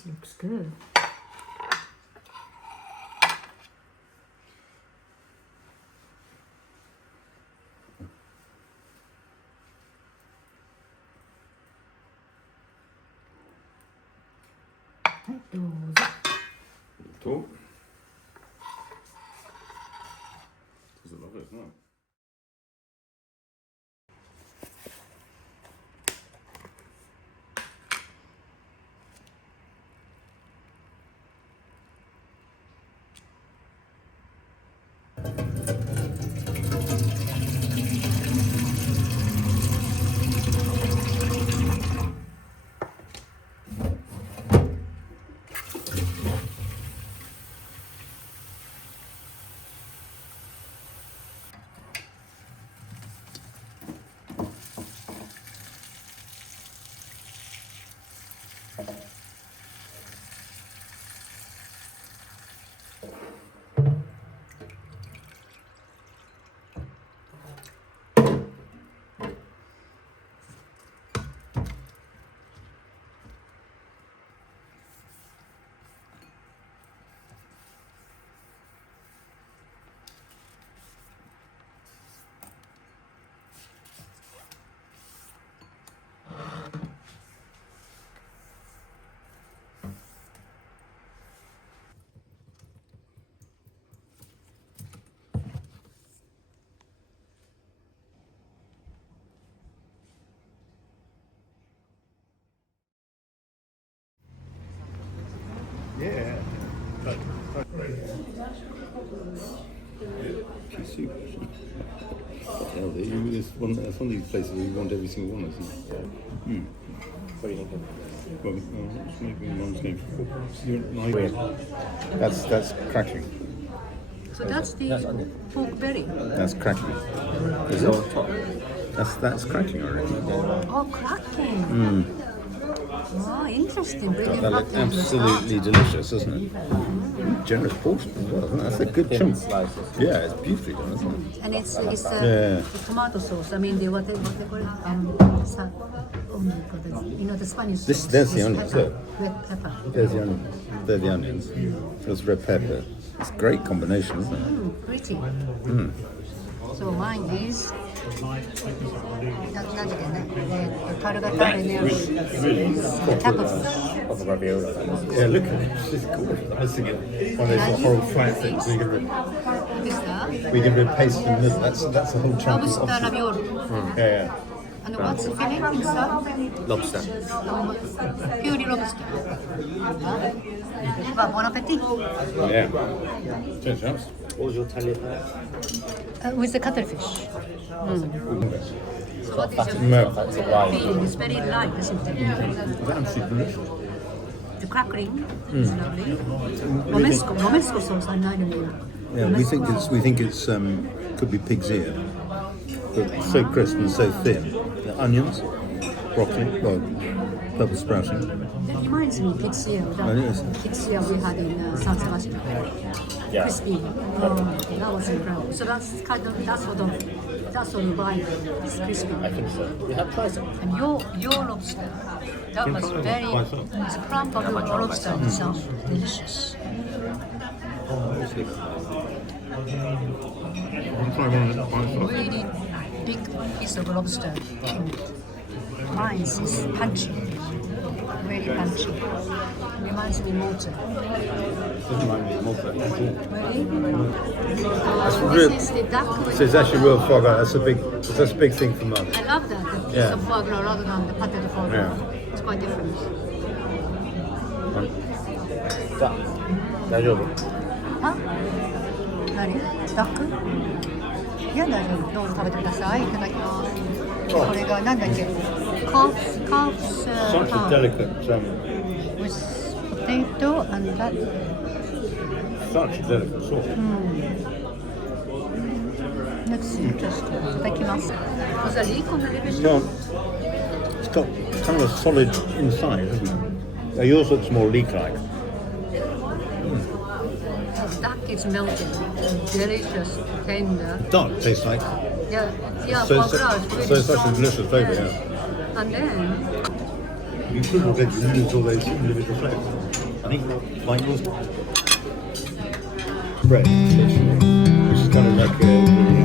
This looks good. Right, どうぞ。と Does it love it, no? Yeah. Soup. Hell, that's one of these places where you want every single one, isn't it? Hmm. What do you think? Well, just making one's name for That's crackling. So that's the pork belly. That's crackling. Is it? That's crackling already. Oh, cracking. Oh, interesting. Brilliant. That looks absolutely delicious, isn't it? Generous portion as well, isn't it? That's a good chunk. Slices. Yeah, it's beautifully done, isn't it? And it's Yeah. the tomato sauce. I mean, what they call it? Oh my God, you know the Spanish sauce. There's the with onions, pepper, look. red pepper. There's the onions. They're the onions. There's red pepper. It's a great combination, isn't it? Pretty. So mine is 何時間ね、タルガタレネタコス。 Of a ravioli. Yeah, look at it. It's gorgeous. I was thinking one of those horrible flat things we can replace in the middle. That's a whole chunk. Lobster ravioli. Yeah, And what's the filling inside? Lobster. Purely lobster. Well, bon appetit. yeah. Change house. What was your tagliatelle? With the cuttlefish. So what is your No. feeling? It's very light, isn't it? That's absolutely delicious. The crackling is lovely. Romesco sauce, I know. Yeah, we think it's could be pig's ear, but so crisp and so thin. The onions, broccoli, well, purple sprouting. That reminds me, pig's ear. Oh, yes. Pig's ear we had in San Sebastian. Yeah. Crispy. That was incredible. So that's kind of that's what you buy. It's crispy. I think so. We have tried some. And your lobster, that was very. It's crumb of your lobster itself, delicious. Really big piece of lobster. Mine is punchy, really punchy. Reminds me Malta. Doesn't mind me, Malta. Really? This is the duck with So it's actually real foie gras. That's a big thing for Mum. I love that, the piece Yeah. of foie gras rather than the pâté de foie gras. Yeah. It's quite different. 大丈夫？あ何ダックいや大丈夫どうぞ食べてくださいいただきますこれがなんだっけカーフス Such a delicate, with potato and that such a delicate sauce. looks interesting いただきます Was there a leek on the liver? No, it's got kind of a solid inside, hasn't it? Yours looks more leek-like. Duck is melted delicious tender Duck tastes like. yeah So foie gras is really it's such a strong. delicious flavour, yeah. And then You could have lose all those individual flavours. think Michael's bread, which is kind of like a